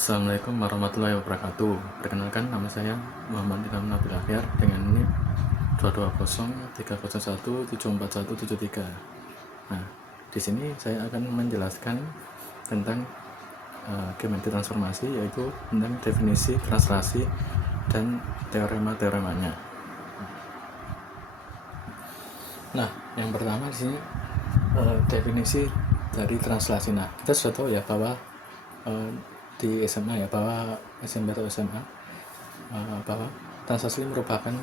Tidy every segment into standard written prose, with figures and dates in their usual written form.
Assalamualaikum warahmatullahi wabarakatuh. Perkenalkan, nama saya Muhammad Ilham Nabil Akhyar dengan NIM 2203017417473. Nah, di sini saya akan menjelaskan tentang geometri transformasi, yaitu tentang definisi, translasi, dan teorema-teoremanya. Nah, yang pertama di sini definisi dari translasi. Nah, kita sudah tahu ya bahwa di SMA ya, bahwa SMP atau SMA, bahwa translasi merupakan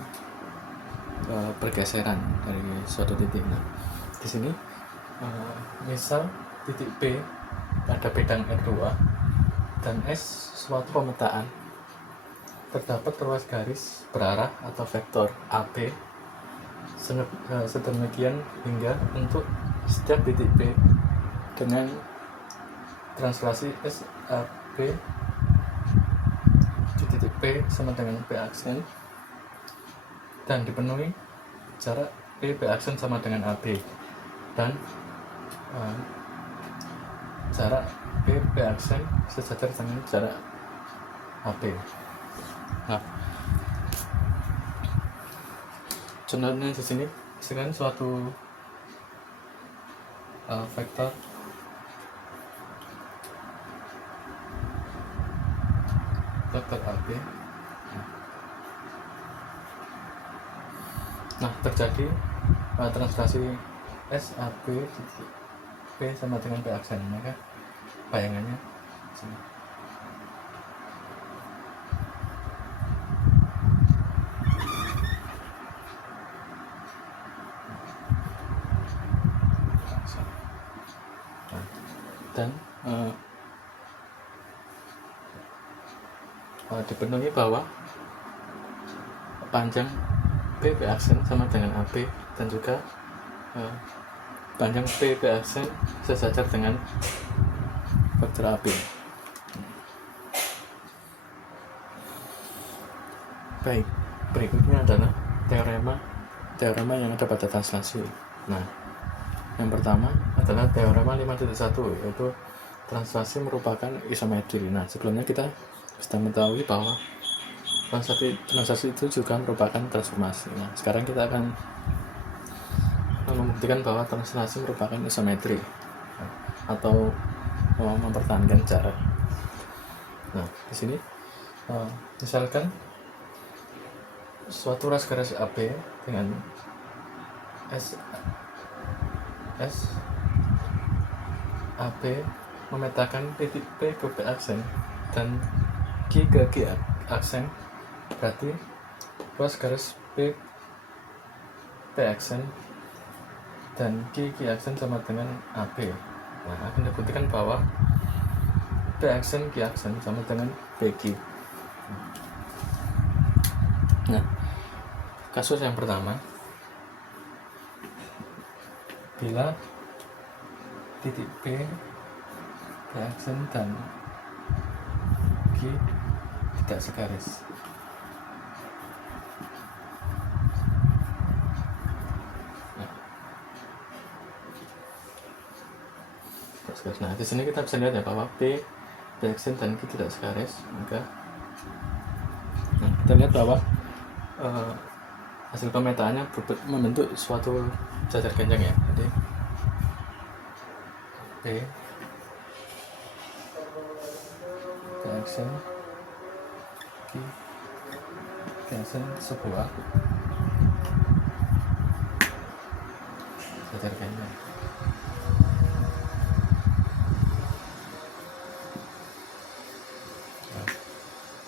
pergeseran dari suatu titik. Nah, di sini misal titik P pada bidang R2 dan S suatu pemetaan, terdapat ruas garis berarah atau vektor AB sedemikian hingga untuk setiap titik P dengan translasi SAB di titik P sama dengan P aksen dan dipenuhi jarak P aksen sama dengan AB dan jarak P aksen sejajar dengan jarak AB. Nah, contohnya di sini misalkan suatu vektor AB. Nah, terjadi translasi SAB P sama dengan P aksen, maka bayangannya sini. Dan dipenuhi bahwa panjang P aksen sama dengan AB dan juga panjang P aksen sejajar dengan vektor AB. Baik, berikutnya adalah teorema yang ada pada translasi. Nah, yang pertama adalah teorema 5.1, yaitu translasi merupakan isometri. Nah, sebelumnya kita sudah mengetahui bahwa translasi itu juga merupakan transformasi. Nah, sekarang kita akan membuktikan bahwa translasi merupakan isometri atau mempertahankan jarak. Nah, di sini misalkan suatu ruas garis AB dengan AB memetakan titik P ke P aksen dan Q ke Q aksen, berarti ruas garis P aksen dan Q aksen sama dengan AB. Nah, akan dibuktikan bahwa P aksen Q aksen sama dengan PQ. Nah, kasus yang pertama, bila titik P aksen dan Q tidak segaris. Nah, di sini kita bisa lihat ya bahwa P aksen dan Q tidak segaris, maka kita lihat bahwa hasil pemetaannya membentuk suatu jajar genjang ya. Jadi P aksen Q aksen sebuah jajar genjang.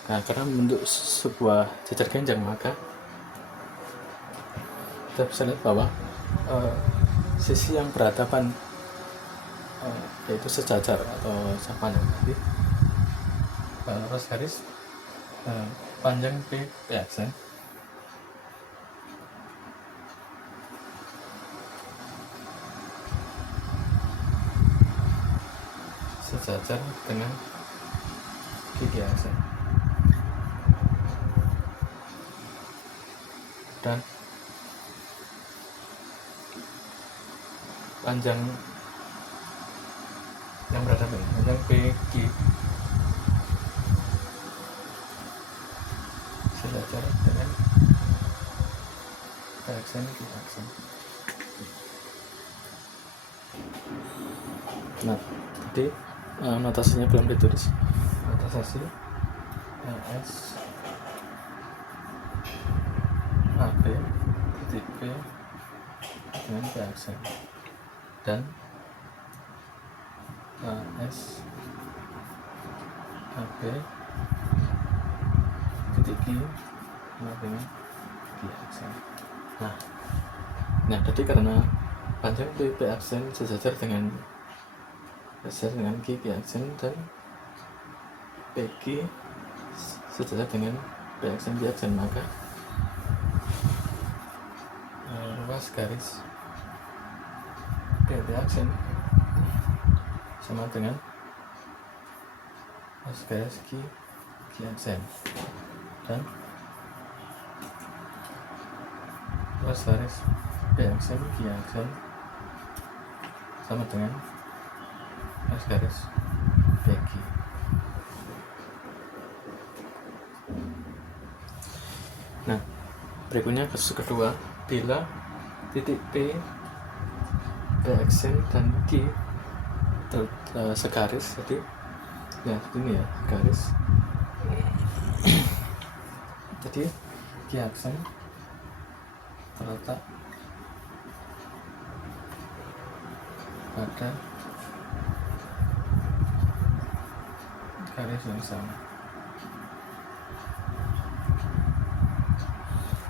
Nah, karena membentuk sebuah jajar genjang, maka kita bisa lihat bahwa sisi yang berhadapan yaitu sejajar atau sama. Jadi ruas garis panjang P aksen sejajar dengan Q aksen dan panjang yang berhadapan, panjang PQ belajar dengan P aksen Q aksen. Nah, jadi notasinya belum ditulis. Notasi LS AB titik P dengan P aksen dan S AB titik Q dengan Q aksen. Nah, jadi karena panjang P aksen sejajar dengan Q aksen dan PQ sejajar dengan P aksen Q aksen, maka ruas garis P aksen sama dengan ruas garis Q aksen dan ruas garis P aksen Q aksen sama dengan ruas garis PQ. Nah, berikutnya kasus kedua, bila titik P aksen dan Q segaris, jadi ya ini ya garis. Jadi Q aksen terletak pada garis yang sama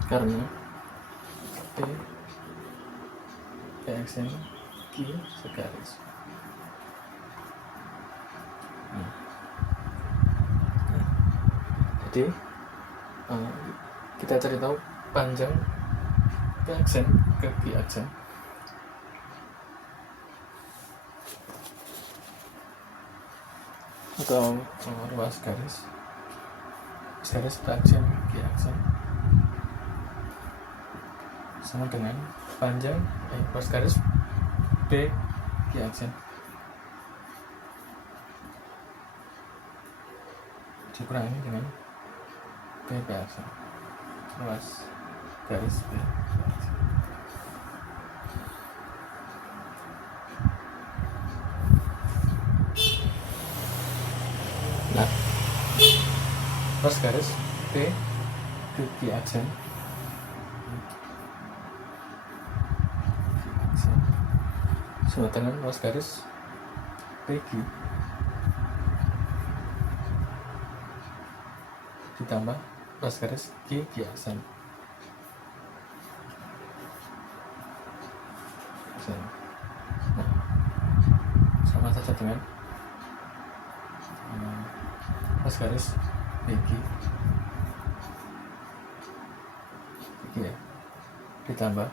karena P aksen Q segaris. Jadi kita cari tahu panjang P aksen ke Q aksen. Atau ruas garis P aksen Q aksen sama dengan panjang ruas garis P Q aksen dikurangi dengan P aksen ruas garis P aksen. Nah, ruas garis P ke Q aksen sama dengan ruas garis PQ ditambah ruas garis Q aksen. Nah, sama saja dengan ruas garis PQ ya, ditambah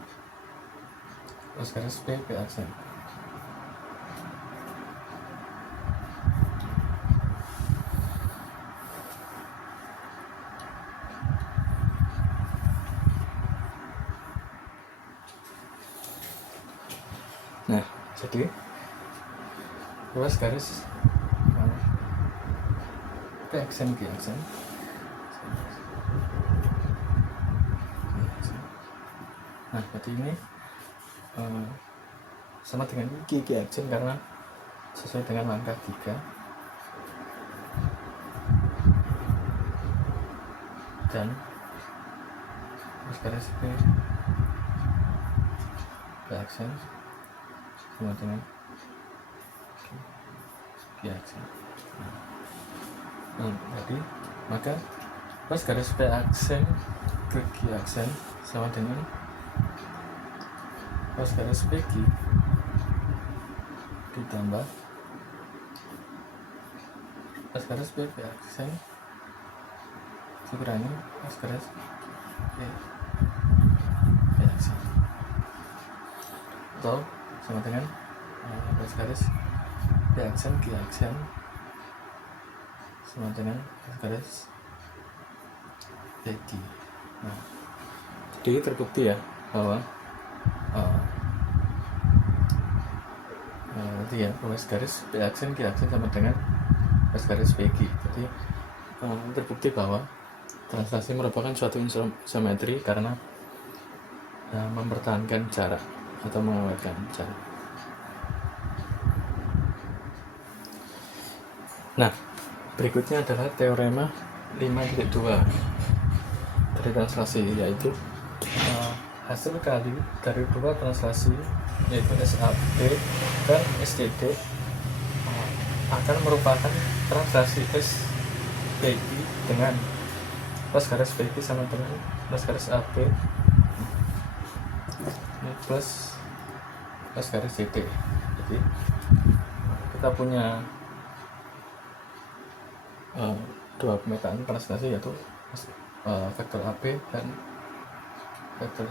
ruas garis P aksen. Nah, jadi ruas garis P aksen Q aksen nah, jadi ini sama dengan Q aksen karena sesuai dengan langkah 3 dan ruas garis P aksen sama dengan Q aksen. Jadi maka ruas garis P aksen ke Q aksen sama dengan ruas garis PQ ditambah ruas garis P aksen dikurangi ruas garis P aksen atau sama dengan ruas garis P aksen Q aksen sama dengan ruas garis PQ. Nah, jadi terbukti ya bahwa itu ya ruas garis P aksen Q aksen sama dengan ruas garis PQ. Jadi terbukti bahwa Translasi merupakan suatu isometri karena mempertahankan jarak atau mengawetkan jarak. Nah, berikutnya adalah teorema 5.2 dari translasi, yaitu hasil kali dari dua translasi yaitu SAB dan SDD akan merupakan translasi SBI dengan plus garis BI sama dengan plus garis AB ini plus garis CD. Jadi kita punya dua pemetaan translasi yaitu vektor AB dan vektor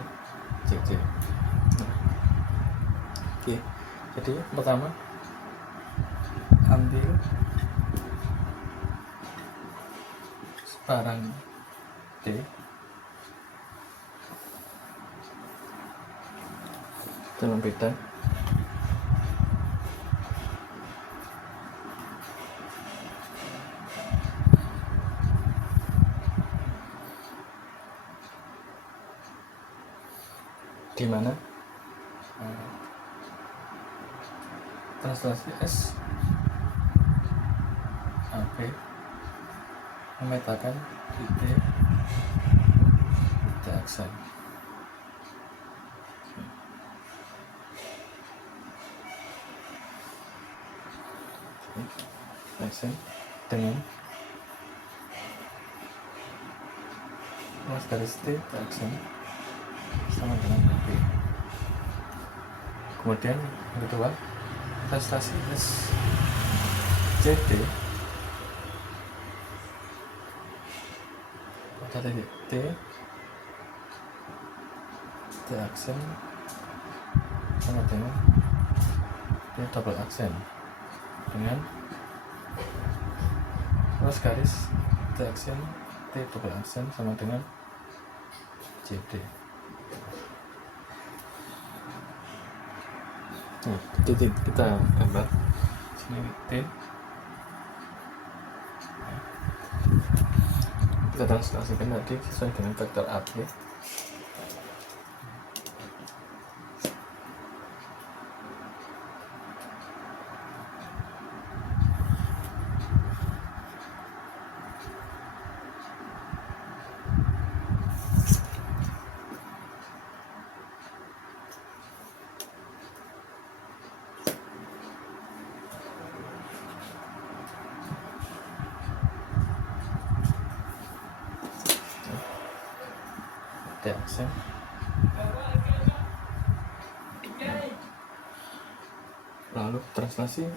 CD. Oke, jadi pertama ambil sebarang D dalam beda di mana translasi S AB memetakan ID aksen. Aksen dengan plus garis T aksen sama dengan AB. Kemudian yang kedua, translasi SCD pada titik T aksen sama dengan T double aksen dengan plus garis T aksen T double aksen sama dengan CD. Nah, titik kita gambar sini T, kita translasikan tadi sesuai dengan vektor AB. Aksen lalu translasi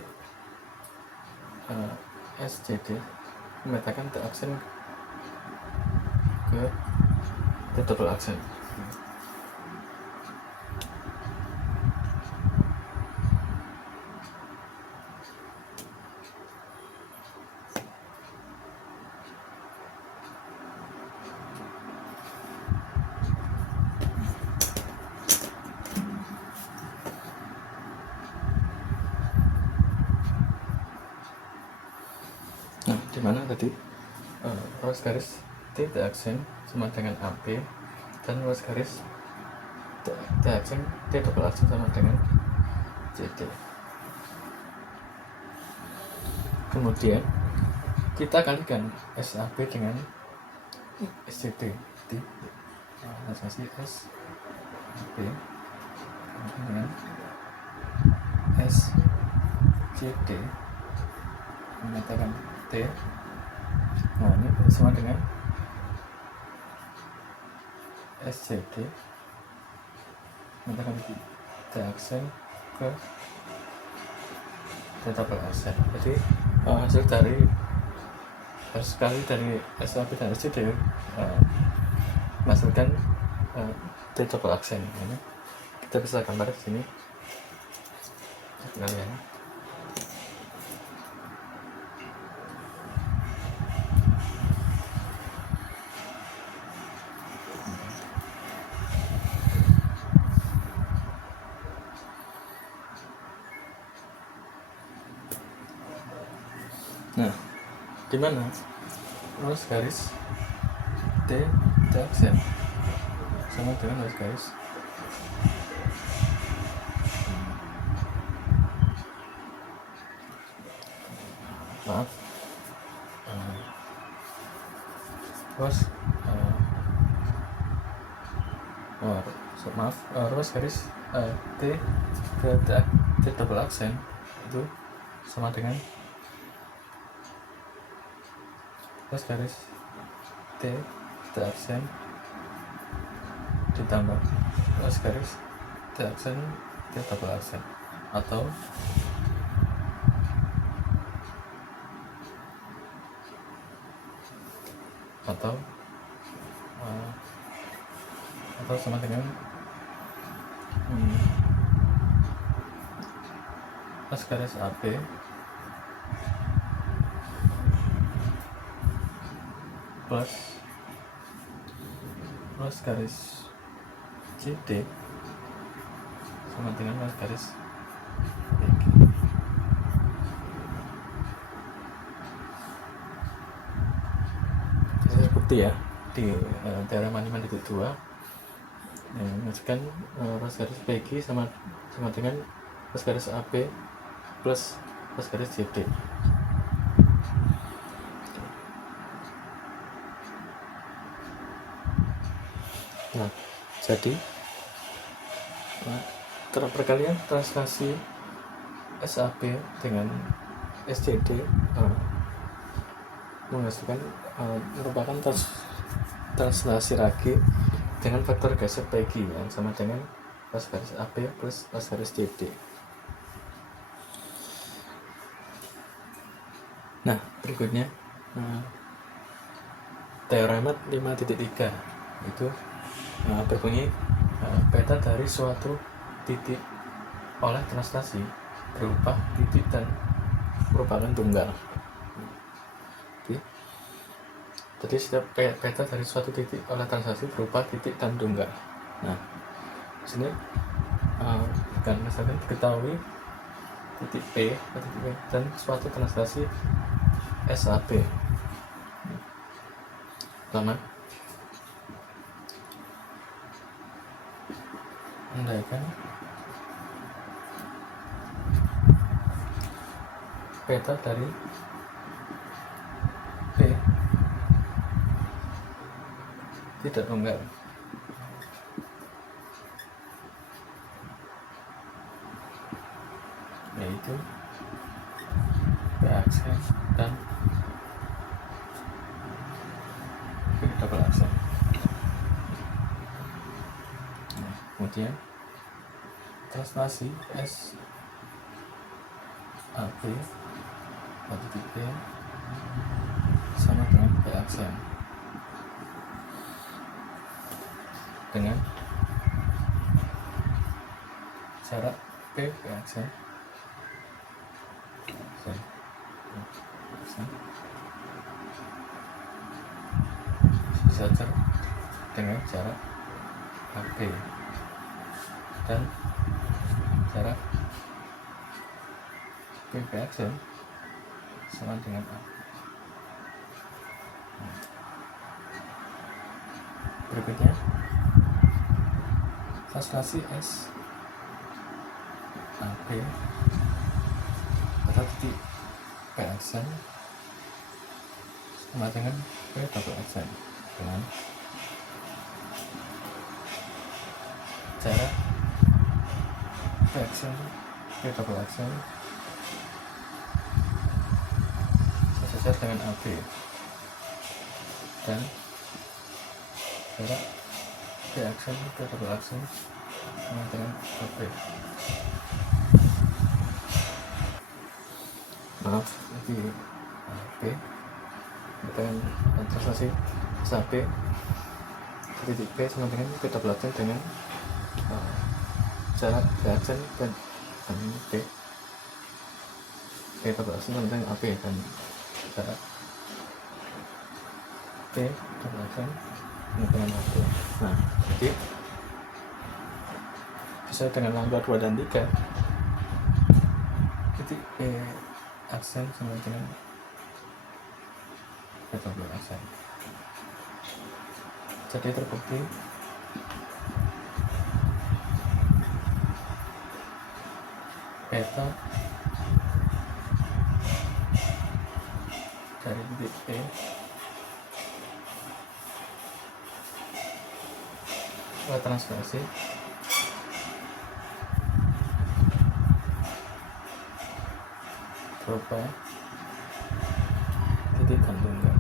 SCD memetakan T aksen ke T double aksen. Di mana tadi luas garis T aksen sama dengan AB dan luas garis T aksen T double aksen sama dengan CD. Kemudian kita kalikan SAB dengan SCD di translasi SAB dengan SCD mengatakan T. Nah, ini sama dengan SCD mengatakan T aksen ke T double aksen. Jadi hasil dari sekali dari SAB dan SCD menghasilkan T double aksen. Ini kita bisa gambar di sini kalian. Nah, di mana luas garis T aksen sama dengan garis maaf ruas ruas garis T double aksen itu sama dengan ruas garis T aksen ditambah ruas garis T aksen T double aksen atau sama dengan ruas garis AB plus ruas garis CD sama dengan ruas garis BG. Ini bukti ya di teorema 5.2 menunjukkan ruas garis BG sama dengan ruas garis AB plus ruas garis CD. Nah, jadi perkalian translasi SAB dengan SCD menghasilkan merupakan translasi ragi dengan vektor geser PG yang sama dengan ruas garis AB plus ruas garis CD. Nah, berikutnya teorema 5.3 itu berbunyi beta dari suatu titik oleh translasi berupa titik dan merupakan tunggal. Jadi setiap beta dari suatu titik oleh translasi berupa titik dan tunggal. Nah, di sini kan misalkan diketahui titik P dan suatu translasi SAB. Pertama, andaikan beta dari P tidak tunggal, yaitu P aksen dan P double aksen. Kemudian translasi S AB atau titik P sama dengan P aksen dengan jarak P aksen sejajar dengan jarak AB dan jarak P aksen sama dengan A. Berikutnya translasi S AB atau titik P aksen sama dengan P double aksen dengan jarak P aksen P double aksen sejajar dengan AB dan jarak P aksen P double aksen sama dengan AB. Maaf, di AB dengan translasi SAB titik P sama dengan P double aksen dengan jarak P aksen dan P double aksen sama dengan AB dan jarak P double aksen dengan AB. Nah, jadi sesuai dengan langkah 2 dan 3 titik P aksen sama dengan P double aksen. Jadi terbukti beta dari titik P ke translasi berupa titik gantungkan.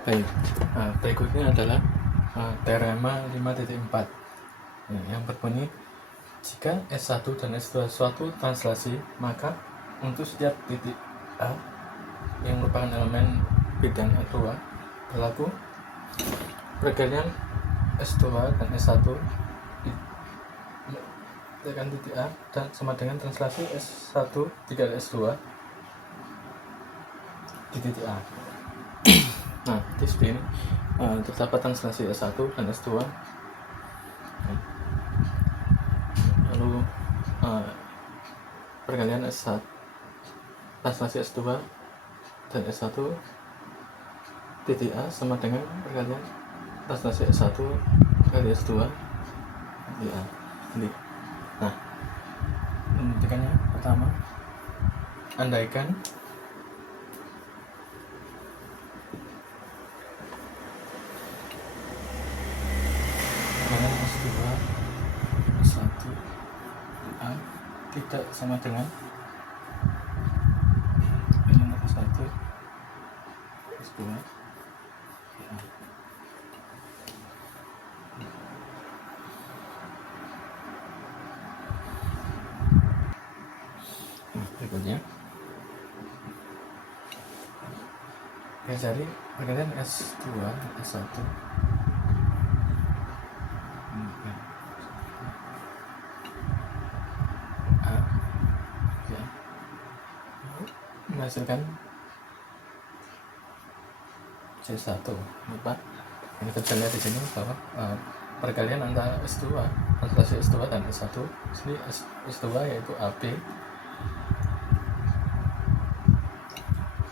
Baik, berikutnya adalah teorema 5.4 yang berbunyi, jika S1 dan S2 suatu translasi, maka untuk setiap titik A yang merupakan elemen bidang A2 berlaku pergalian S2 dan S1 dengan titik A dan sama dengan translasi S1 dikali S2 di titik A. Nah, di sini terdapat translasi S1 dan S2. Lalu pergalian S1 translasi S2 dan S1 titik A sama dengan pergalian translasi S1 kali S2 titik A. Nah, membuktikannya pertama, andaikan S2 S1 A tidak sama dengan elemen S1 S2 A. Berikutnya kita cari pergalian S2 S1 A ya, menghasilkan C1. Lupa, ini kita lihat di sini bahwa pergalian antara S2 translasi S2 dan S1 sini S2 yaitu AB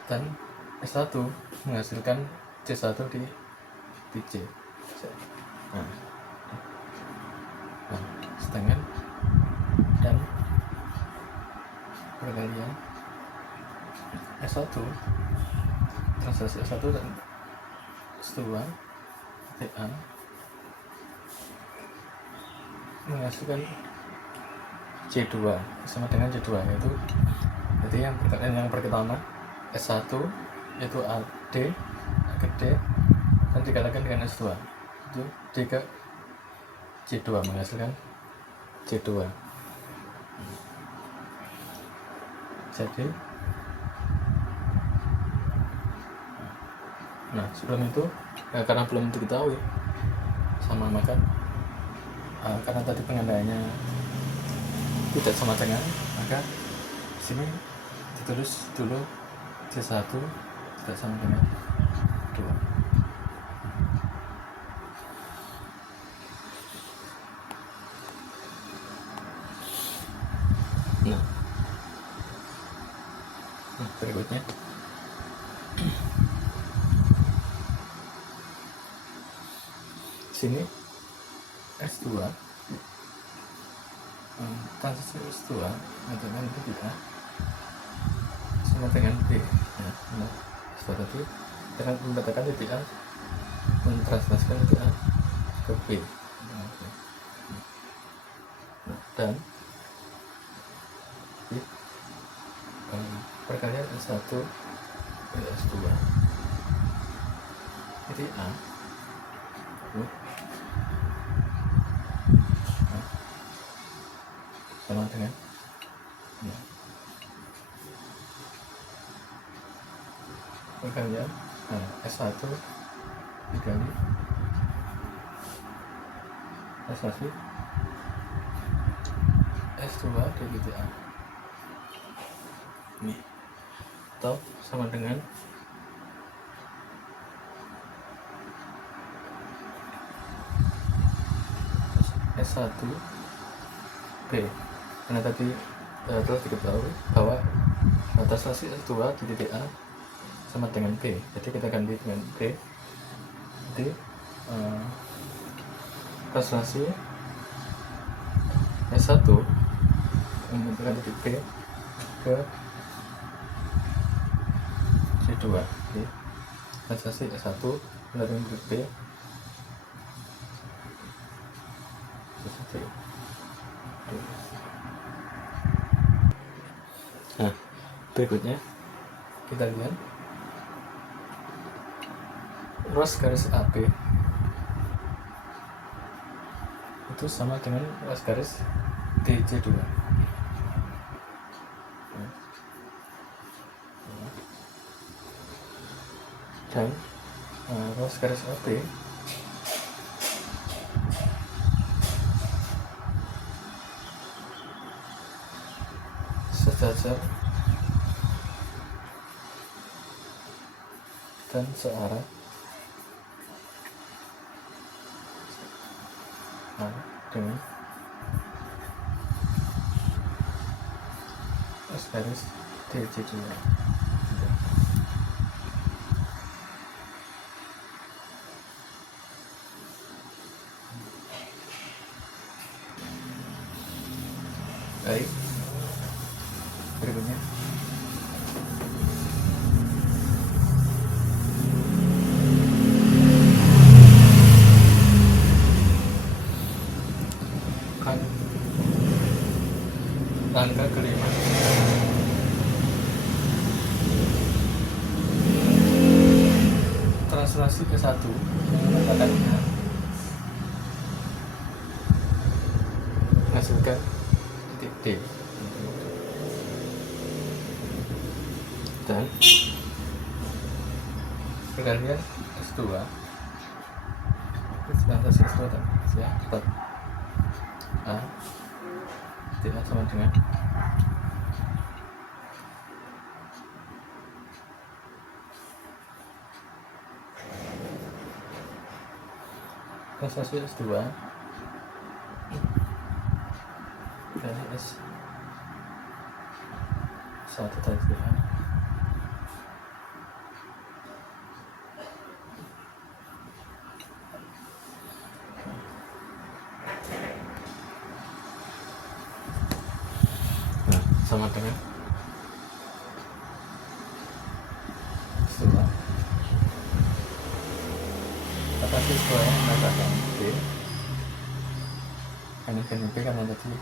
dan S1 menghasilkan C1 di C. Nah, sedangkan dan pergalian S1 translasi S1 dan S2 TA menghasilkan C2 sama dengan C2, yaitu jadi yang pertama S1 yaitu AD ke D dan dikalikan dengan S2 itu D ke C2 menghasilkan C2. Jadi sebelum itu karena belum diketahui sama, maka karena tadi pengandaiannya tidak sama dengan, maka sini ditulis dulu C1 tidak sama dengan 2. Berikutnya sini S2 translasi S2 dengan titik A sama dengan B ya. Nah, S2 tadi dengan mengatakan titik A mentranslasikan titik A ke B. Dan perkalian S1 ke S2 titik A sama dengan perkalian S1 dikali S1 S2 di titik A ini, atau sama dengan S1 B. Karena tadi telah diketahui bahwa translasi S2 di titik A sama dengan B, jadi kita ganti dengan B. Jadi translasi S1 menentukan titik B ke C2. Jadi translasi S1 melalui titik B ke C2. Nah, berikutnya kita lihat ruas garis AB itu sama dengan ruas garis DC2. Dan ruas garis AB sejajar dan searah dengan ruas garis DC2. Baik, berikutnya angka kelima. Translasi ke-1 mengatakan menghasilkan titik D, dan pergantian S2 translasi S2 ya tetap A tidak sama dengan translasi S2 dari S1 tadi A. Nah, sama dengan S2 kata siswa yang mengatakan B B karena tadi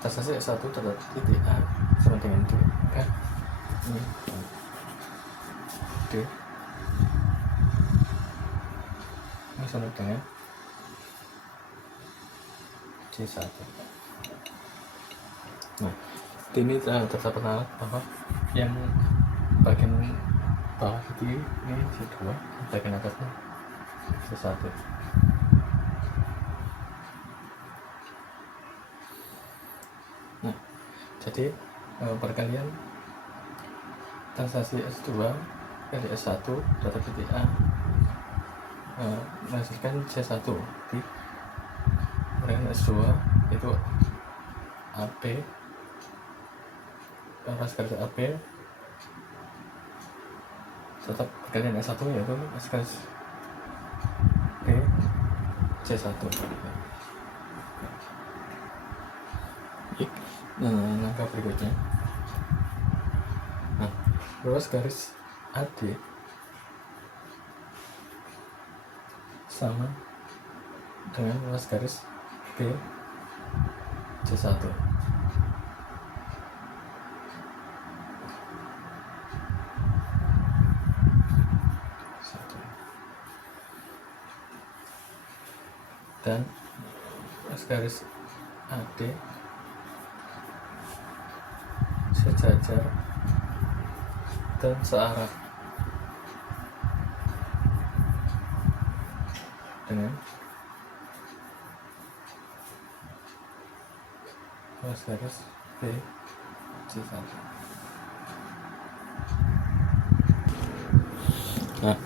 translasi S1 tetap titik A sama dengan D, maka ini D ini sama dengan C1. Nah, ini tetap kenal bahwa yang bagian bawah ini C2, bagian atasnya C1. Nah, jadi perkalian translasi S2 dari S1 data titik A menghasilkan C1. Di perkalian S2 itu AB ruas garis AB tetap perkalian S1 yaitu ruas garis B C1. Langkah berikutnya, nah, ruas garis AD sama dengan ruas garis B C1. Dan ruas garis AD sejajar dan searah dengan ruas garis B C1. Nah,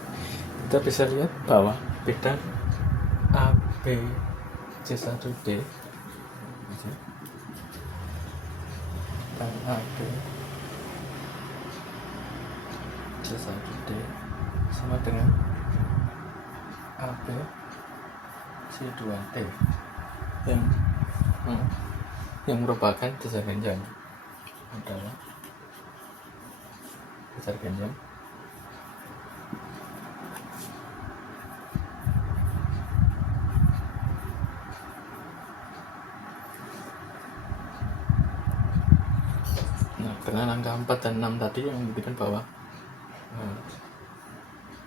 kita bisa lihat bahwa beda A B C1D dan AB C1D sama dengan AB C2D yang merupakan dasar genjang adalah dasar genjang karena angka 4 dan 6 tadi yang membuktikan bahwa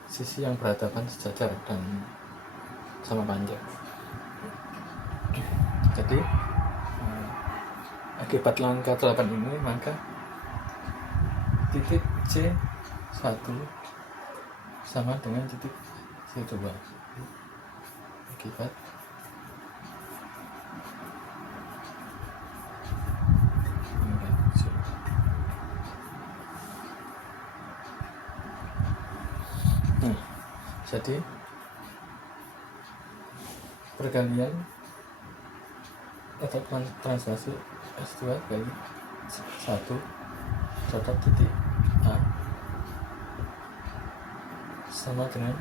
sisi yang berhadapan sejajar dan sama panjang. Jadi akibat langkah 8 ini maka titik C1 sama dengan titik C2 akibat jadi perkalian atau translasi S2 kali 1 tetap titik A sama dengan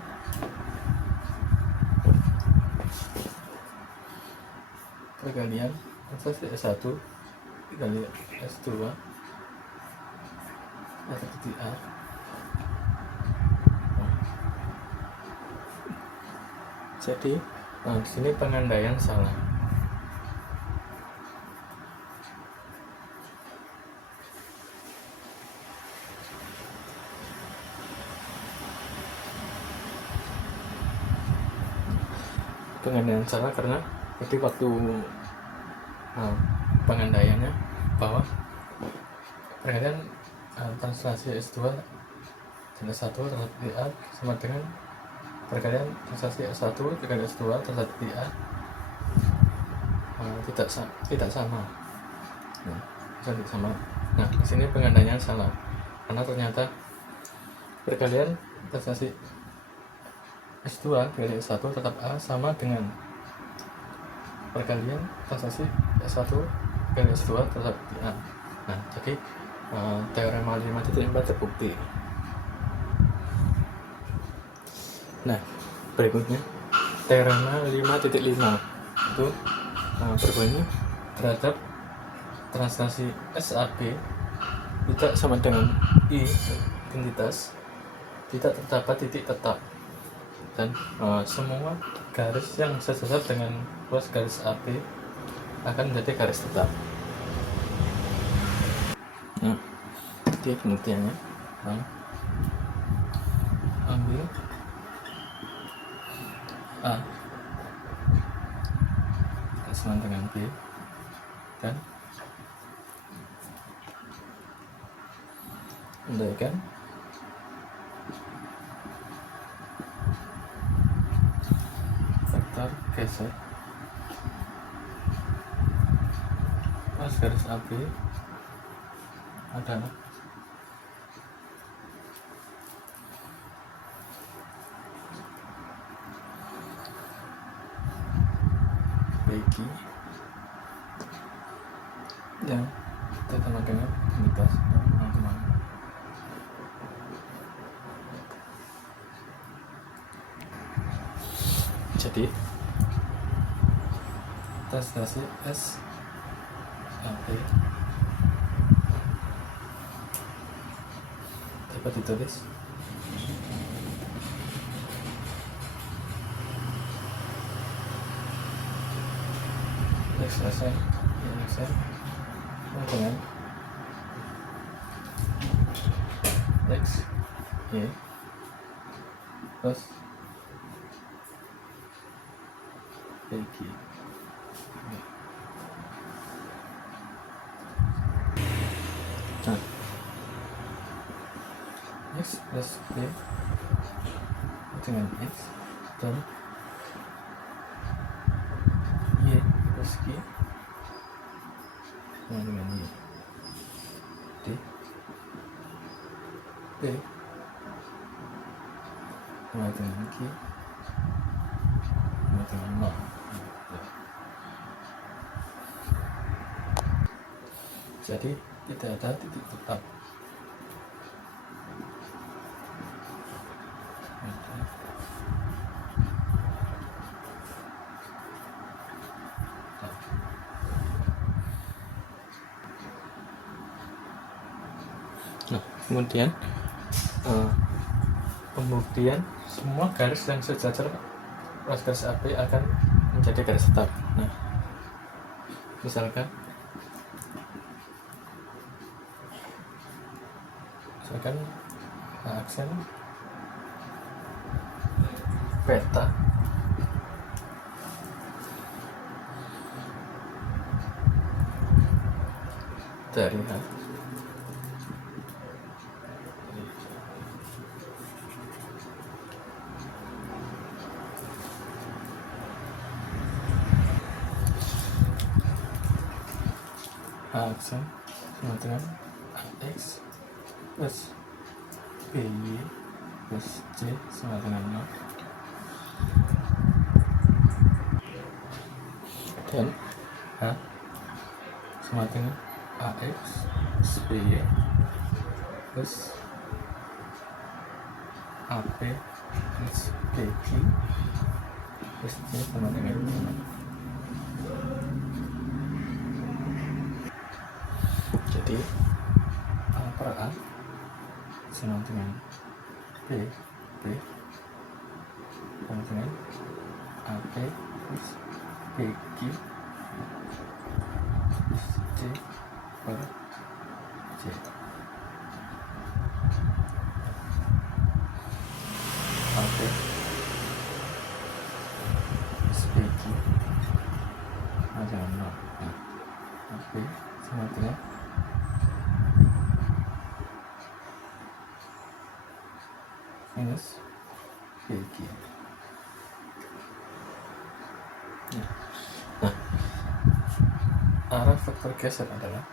perkalian translasi S1 kali S2 atau titik A. Jadi di sini pengandaian salah. Pengandaian salah karena jadi waktu pengandaiannya bahwa perkalian translasi S2 dan S1 terhadap titik A sama dengan perkalian translasi S1 dengan S2 terhadap titik A tidak sama. Tidak sama. Nah, di sini pengandaian salah karena ternyata perkalian translasi S2 kali S1 tetap A sama dengan perkalian translasi S1 kali S2 terhadap titik A. Nah, jadi teorema 5.4 terbukti. Nah, berikutnya teorema 5.5 itu berbunyi terhadap translasi SAB tidak sama dengan I identitas tidak terdapat titik tetap dan semua garis yang sejajar dengan ruas garis AB akan menjadi garis tetap. Nah, dia pembuktiannya ambil A sama dengan B dan andaikan vektor geser pas garis AB adalah PQ yang sama dengan unitas teman-teman. Jadi translasi S AB dapat ditulis X selesai dengan X Y plus PQ. Nah, X plus Y dengan X dan Y plus Q dengan Y D B sama dengan Q sama dengan 0. jadi tidak ada titik tetap. Nah, kemudian semua garis yang sejajar plus garis AB akan menjadi garis tetap. Nah, misalkan aksen peta dari aksen sama dengan AX plus BY plus C sama dengan 0, dan H sama dengan AX plus BY plus AP plus BQ plus C sama dengan 0. Jadi A per A sama dengan B sama dengan AP plus BQ plus C per C. AP plus BQ sama dengan 0. Nah, AP sama dengan minus BQ. Nah, arah vektor geser adalah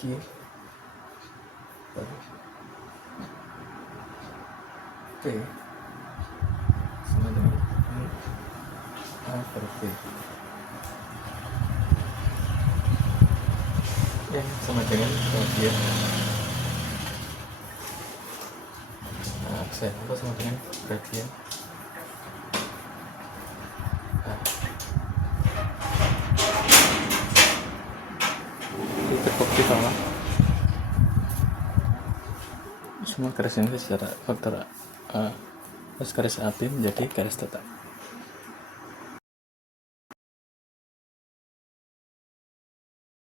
Q per P sama dengan A per P yang sama dengan radian. Nah, aksen apa sama dengan radian. Terbukti bahwa semua garis ini secara faktor plus garis AB menjadi garis tetap.